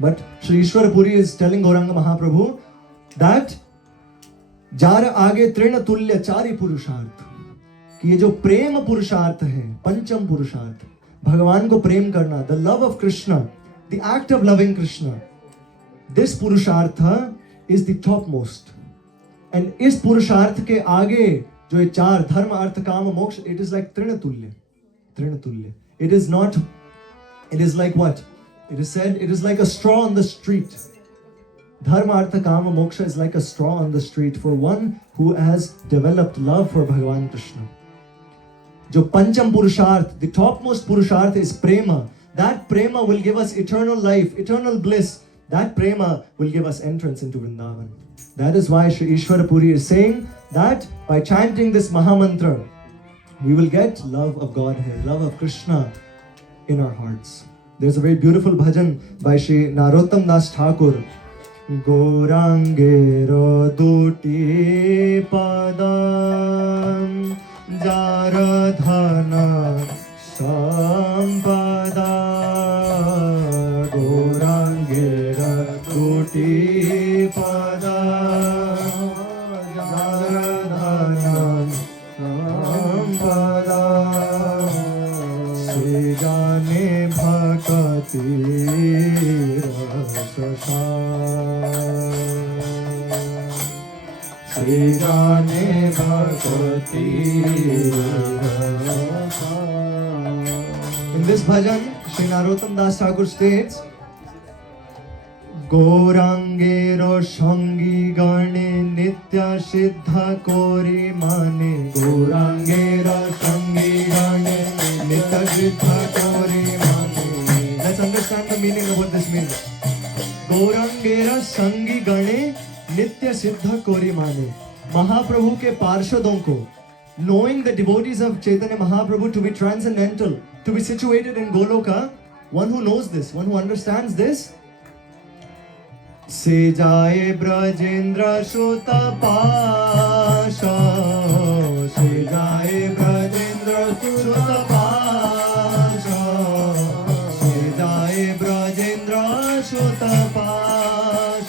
But Shri Ishwara Puri is telling Gauranga Mahaprabhu that jar आगे तृण तुल्य चारि पुरुषार्थ, कि ये जो प्रेम पुरुषार्थ है, पंचम पुरुषार्थ, भगवान को प्रेम करना, the love of Krishna, the act of loving Krishna, this purushartha is the topmost. And इस पुरुषार्थ के आगे जो ये चार धर्म अर्थ काम मोक्ष, it is like तृणतुल्य. तृणतुल्य. It is not, it is like what? It is said, it is like a straw on the street. Dharma artha kama moksha is like a straw on the street for one who has developed love for Bhagavan Krishna. जो पंचम पुरुषार्थ, the topmost पुरुषार्थ is prema. That prema will give us eternal life, eternal bliss. That prema will give us entrance into Vrindavan. That is why Shri Ishwara Puri is saying that by chanting this Mahamantra, we will get love of Godhead, love of Krishna in our hearts. There's a very beautiful bhajan by Shri Narottam Das Thakur. Gorangero duti padam jaradhana sampada. Gorangero duti padam jaradhana sampada. Sejane bhakati rasa Sejane bhakati. In this bhajan, Shri Narottam Das Thakur states, Gorangero Shangi Gane Nitya Siddha Kori Mane. Gorangero Shangi Gane Nitya Siddha Kori Mane. Let's understand the meaning of what this means. Gorangera Shangi Gane Nitya Siddha Kori Mane. Mahaprabhu ke parshadon ko, knowing the devotees of Chaitanya Mahaprabhu to be transcendental, to be situated in Goloka, one who knows this, one who understands this, Se jaye Brajendra Shuta Pasha. Se jaye Brajendra Shuta Pasha. Se jaye Brajendra Shuta Pasha.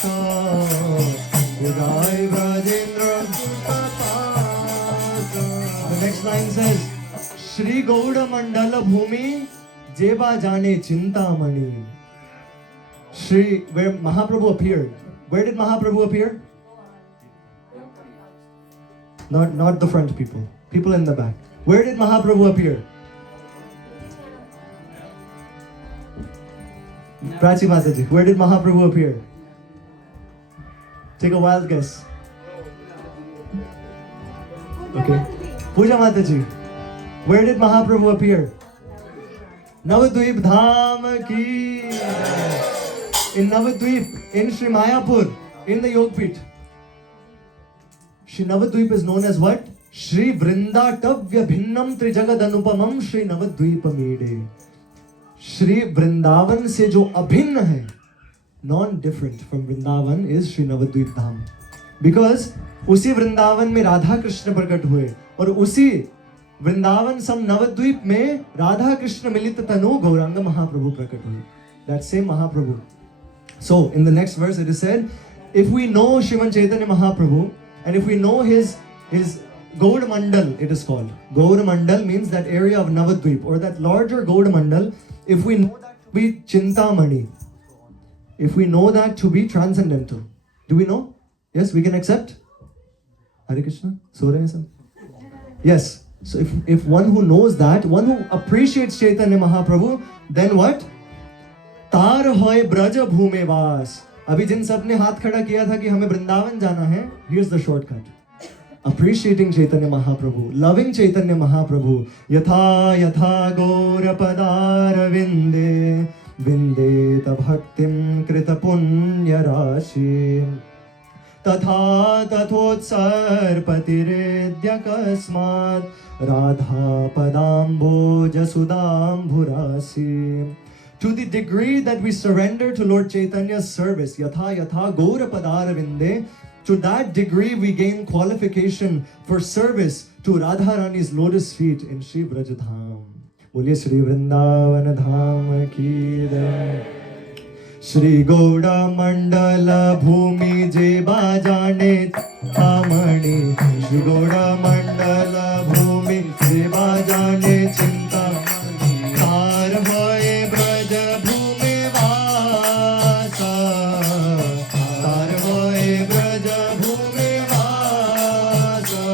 says, Shri Gauda Mandala Bhumi Jeba Jane Chintamani. Where Mahaprabhu appeared. Where did Mahaprabhu appear? Not the front people. People in the back. Where did Mahaprabhu appear? Prachi Mataji. Where did Mahaprabhu appear? Take a wild guess. Okay. Puja Mataji. Where did Mahaprabhu appear? Navadvip Dham ki. In Navadvip, in Sri Mayapur, in the Yogpit. Shri Navadvip is known as what? Shri Vrindatavya Bhinnam Trijagad Anupamam Shri Navadvipa Mede. Shri Vrindavan se jo abhinna hai, non-different from Vrindavan is Shri Navadvip Dham. Because उसी वृंदावन में राधा कृष्ण प्रकट हुए और उसी वृंदावन सम नवद्वीप में राधा कृष्ण मिलित तनु गौरांग महाप्रभु प्रकट हुए. That same Mahaprabhu. So in the next verse it is said, if we know Shriman Chaitanya Mahaprabhu and if we know his Gaur Mandal, it is called. Gaur Mandal means that area of Navadvip or that larger Gaur Mandal. If we know that to be Chintamani, if we know that to be transcendental, do we know? Yes, we can accept. Hare Krishna. So rahe hain sab? Yes. So if one who knows that, one who appreciates Chaitanya Mahaprabhu, then what? तार होए ब्रज भूमे वास. अभी जिन सब ने हाथ खड़ा किया था कि हमें वृंदावन जाना है, here's the shortcut. Appreciating Chaitanya Mahaprabhu, loving Chaitanya Mahaprabhu, yatha yatha gaura padar vinde vindeta bhaktim krita punya rashi tatha tathotsar patiredya kasmat radha padambo jasudam bhurasi. To the degree that we surrender to Lord Chaitanya's service, yatha yatha gaura padar vinde, to that degree we gain qualification for service to Radharani's lotus feet in Shri Brajadham. Boliye Shri Vrindavan Dham ki jai. Shri Gauda Mandala Bhumi Jeba Jane Tamani. Shri Gauda Mandala Bhumi Jeba Jane Chintamani. Tar hoye Braj Bhumi Vasa. Tar hoye Braj Bhumi Vasa.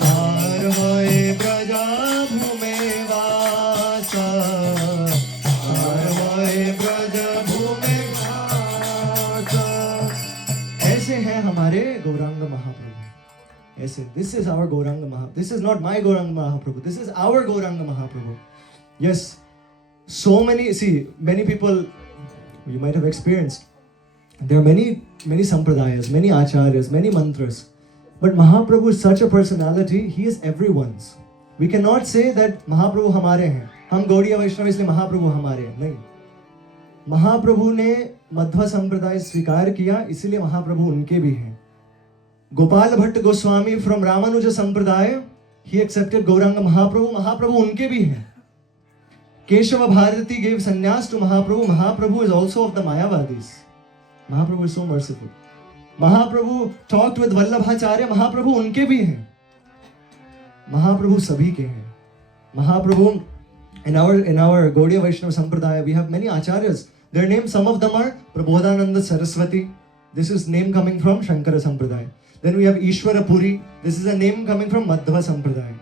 Tar hoye Braj Bhumi Vasa. Tar hoye Braj Bhumi Vasa. ऐसे हैं हमारे गौरांग महाप्रभु. ऐसे, this is our Gauranga Mahaprabhu. This is not my Gauranga Mahaprabhu. This is our Gauranga Mahaprabhu. Yes, so many, see, many people, you might have experienced, there are many sampradayas, many acharyas, many mantras. But Mahaprabhu is such a personality, he is everyone's. We cannot say that Mahaprabhu हमारे हैं. हम गौड़ीय वैष्णव इसलिए महाप्रभु हमारे हैं. नहीं. महाप्रभु ने मध्व संप्रदाय स्वीकार किया, इसलिए महाप्रभु उनके भी हैं. गोपाल भट्ट गोस्वामी from Ramanuja संप्रदाय, he accepted Gauranga Mahaprabhu, महाप्रभु उनके भी हैं. Keshava Bharati gave sannyas to Mahaprabhu. Mahaprabhu is also of the Mayavadis. Mahaprabhu is so merciful. Mahaprabhu talked with Vallabhacharya. Mahaprabhu unke bhi hain. Mahaprabhu sabhi ke hain. Mahaprabhu, in our Gaudiya Vaishnava Sampradaya, we have many acharyas. Their names, some of them are Prabodhananda Saraswati. This is name coming from Shankara Sampradaya. Then we have Ishwara Puri. This is a name coming from Madhva Sampradaya.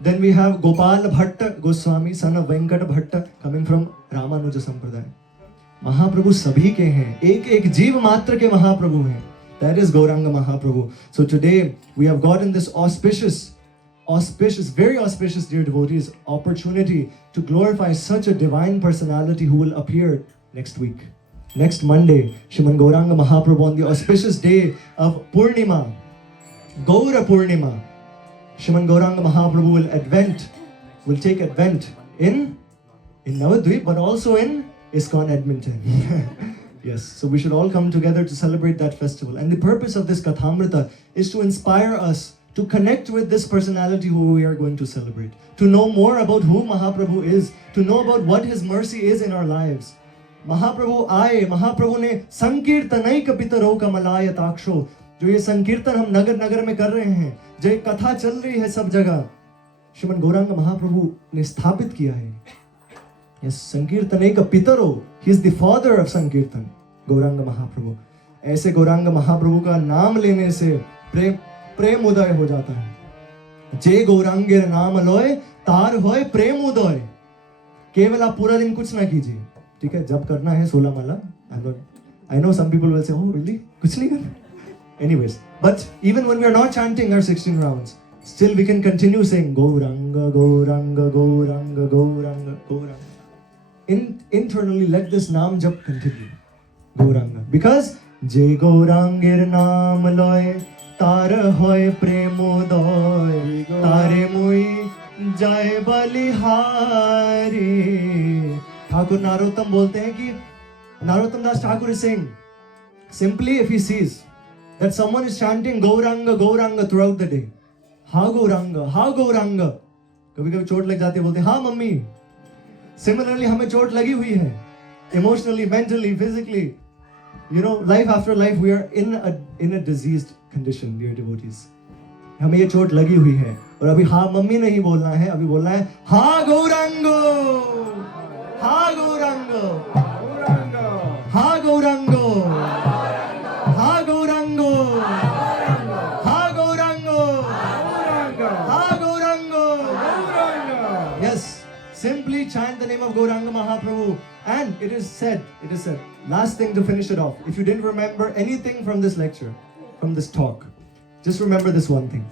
Then we have Gopal Bhatta Goswami, son of Venkat Bhatta, coming from Ramanuja Sampradaya. Mahaprabhu sabhi ke hain. एक जीव मात्र के Mahaprabhu hain. That is Gauranga Mahaprabhu. So today we have gotten this auspicious, very auspicious, dear devotees, opportunity to glorify such a divine personality who will appear next week. Next Monday, Shriman Gauranga Mahaprabhu on the auspicious day of Purnima, Gaura Purnima. Shriman Gauranga Mahaprabhu will take advent in Navadvip, but also in ISKCON Edmonton. Yes, so we should all come together to celebrate that festival. And the purpose of this Kathamrita is to inspire us to connect with this personality who we are going to celebrate, to know more about who Mahaprabhu is, to know about what his mercy is in our lives. Mahaprabhu aaye, Mahaprabhu ne sankirtanaik pitaro kamalaya taksho. जो ये संकीर्तन हम नगर नगर में कर रहे हैं, जो ये कथा चल रही है सब जगह, श्रीमन गौरांग महाप्रभु ने स्थापित किया है। यस, संकीर्तन का पितरो, he is the father of संकीर्तन, गौरांग महाप्रभु। ऐसे गौरांग महाप्रभु का नाम लेने से प्रेम उदय हो जाता है। जे गौरांगेर नाम लोय तार होय प्रेम उदय। केवल आप पूरा दिन कुछ ना कीजिए, ठीक है, जब करना है 16 माला। I know some people will say oh really, कुछ नहीं करना। Anyways, but even when we are not chanting our 16 rounds, still we can continue saying Gauranga, Gauranga, Gauranga, Gauranga, Gauranga. Internally, let this naam jap continue. Gauranga. Because Jai Gaurangir naam loy, tar hoy premodoy, tare mui jai balihari. Thakur नारोत्तम बोलते हैं कि नारोत्तम दास Thakur is saying, simply if he sees that someone is chanting Gauranga, Gauranga throughout the day. हाँ गौरांग, हाँ गौरांग। कभी कभी चोट लग जाती है, बोलते हैं हाँ मम्मी। Similarly हमें चोट लगी हुई है, emotionally, mentally, physically. You know, life after life we are in a diseased condition, dear devotees. हमें ये चोट लगी हुई है और अभी हाँ मम्मी नहीं बोलना है, अभी बोलना है हाँ गौरांगो, हाँ गौरांगो, हाँ गौरांगो, हाँ गौरांगो, हाँ गौरांगो, हाँ Gauranga. Yes, simply chant the name of Gauranga Mahaprabhu. And it is said, last thing to finish it off, if you didn't remember anything from this lecture, from this talk, just remember this one thing.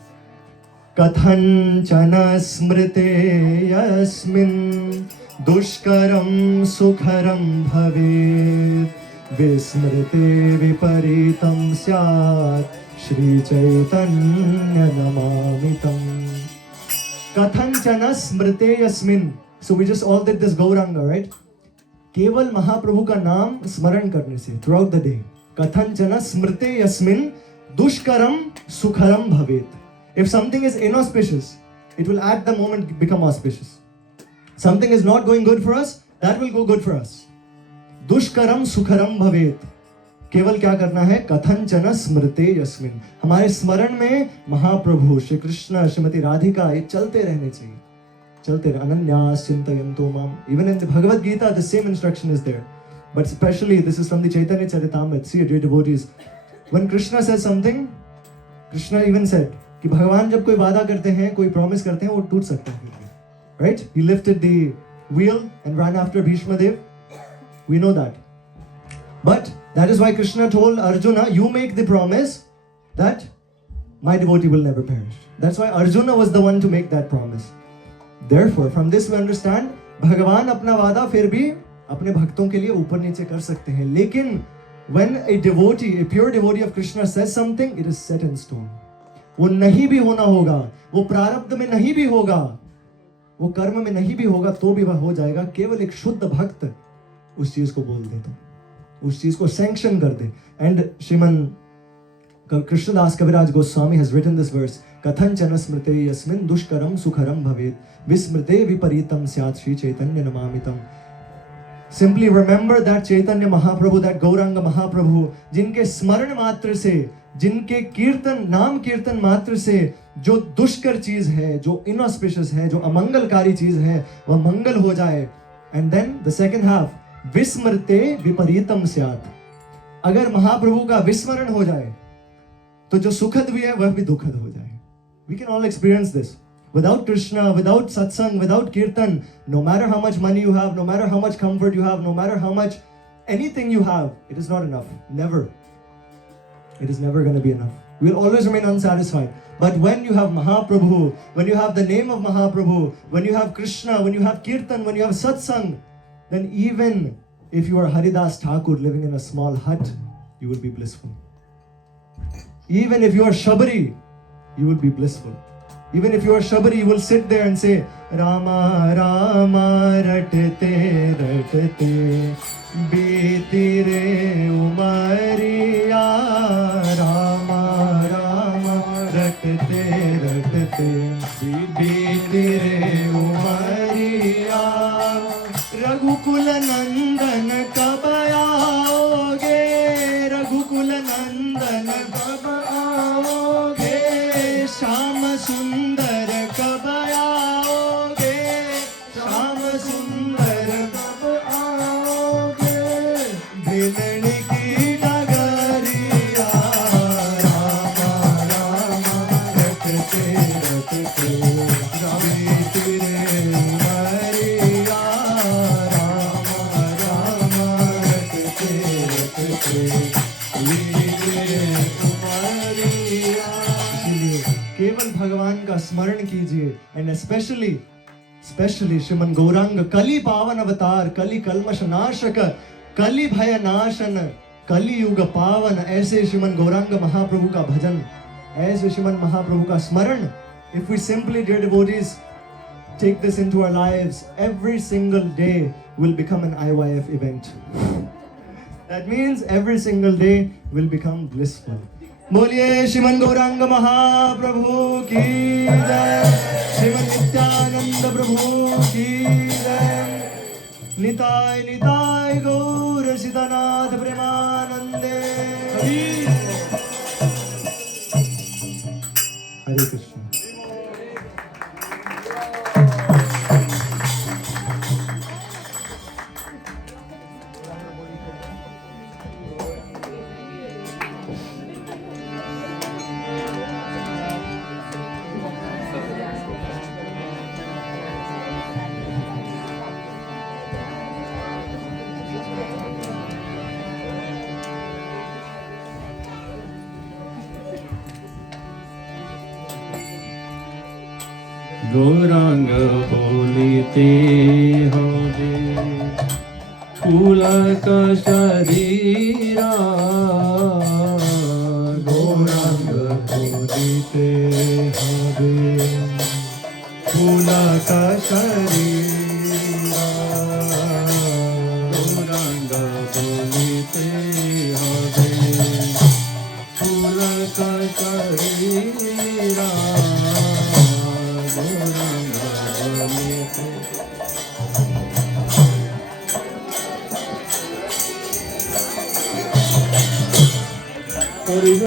Kathanchana smrite yasmin dushkaram sukharam bhavet विस्मृते विपरीतं स्यात् श्री चैतन्य नमामितं। कथंचन स्मृते यस्मिन, so we just all did this Gauranga, right? केवल महाप्रभु का नाम स्मरण करने से throughout the day, कथंचन स्मृते यस्मिन दुष्करम सुखरम भवेत. If something is inauspicious, it will at the moment become auspicious. Something is not going good for us, that will go good for us. दुष्करम सुखरम भवेत. केवल क्या करना है? कथंचन स्मृते यस्मिन, हमारे स्मरण में महाप्रभु श्री कृष्ण श्रीमती राधिका ये चलते रहने चाहिए, चलते रहे. अनन्यास चिंतयन्तो माम. Even in the Bhagavad Gita the same instruction is there, but especially this is from the Chaitanya Charitamrita. See, dear devotees, when Krishna says something, Krishna even said कि भगवान जब कोई वादा करते हैं, कोई प्रॉमिस करते हैं, वो टूट सकता है, right? He lifted the wheel and ran after Bhishma Dev. We know that. But that is why Krishna told Arjuna, you make the promise that my devotee will never perish. That's why Arjuna was the one to make that promise. Therefore, from this we understand, भगवान अपना वादा फिर भी अपने भक्तों के लिए ऊपर नीचे कर सकते हैं. लेकिन when a devotee, a pure devotee of Krishna says something, it is set in stone. वो नहीं भी होना होगा, वो प्रारब्ध में नहीं भी होगा, वो कर्म में नहीं भी होगा, तो भी वह हो जाएगा. केवल एक शुद्ध भक्त उस चीज को बोल दे, तो उस चीज को सैंक्शन कर दे. And Shriman Krishnadas Kaviraj Goswami has written this verse, कथंचन स्मृते यस्मिन् दुष्करम सुखरम भवेत् विस्मृते विपरीतं स्यात् Shri Chaitanya नमामितं. Simply remember that Chaitanya Mahaprabhu, that Gauranga Mahaprabhu, जिनके स्मरण मात्र से, जिनके कीर्तन, नाम कीर्तन मात्र से जो दुष्कर चीज है, जो inauspicious है, जो अमंगलकारी चीज है, वह मंगल हो जाए. And then the second half, विस्मृते विपरीतम स्यात्. अगर महाप्रभु का विस्मरण हो जाए तो जो सुखद भी है वह भी दुखद हो जाए. We can all experience this. Without Krishna, without satsang, without kirtan, no matter how much money you have, no matter how much comfort you have, no matter how much anything you have, it is not enough. Never. It is never going to be enough. We will always remain unsatisfied. But when you have Mahaprabhu, when you have the name of Mahaprabhu, when you have Krishna, when you have kirtan, when you have satsang, then even if you are Haridas Thakur living in a small hut, you will be blissful. Even if you are Shabari, you will be blissful. Even if you are Shabari, you will sit there and say, Rama, Rama, ratate, ratate, beeti re umariya, Rama, Rama, ratate, ratate, beeti re umariya, Raghukul Nandan kab aaoge, Raghukul Nandan kab aaoge, Sham Sundar kab aaoge. स्मरण कीजिए. And especially श्रीमन गौरांग कली पावन अवतार, कली कल्मष नाशक, कली भय नाशन, कली युग पावन, ऐसे श्रीमन गौरांग महाप्रभु का भजन, ऐसे श्रीमन महाप्रभु का स्मरण. If we simply, dear devotees, take this into our lives, every single day will become an IYF event. That means every single day will become blissful. बोलिए श्रीमन गौरांग महाप्रभु की जय, श्रीमन नित्यानंद प्रभु की जय. निताय निताय गौर सीतानाथ प्रेमानंदे. हरे कृष्ण. गौरांग बोलिते हवे पुलक शरीरा. गौरांग बोलिते हवे पुलक शरीरा. गौरांग बोलिते हवे पुलक शरीरा. और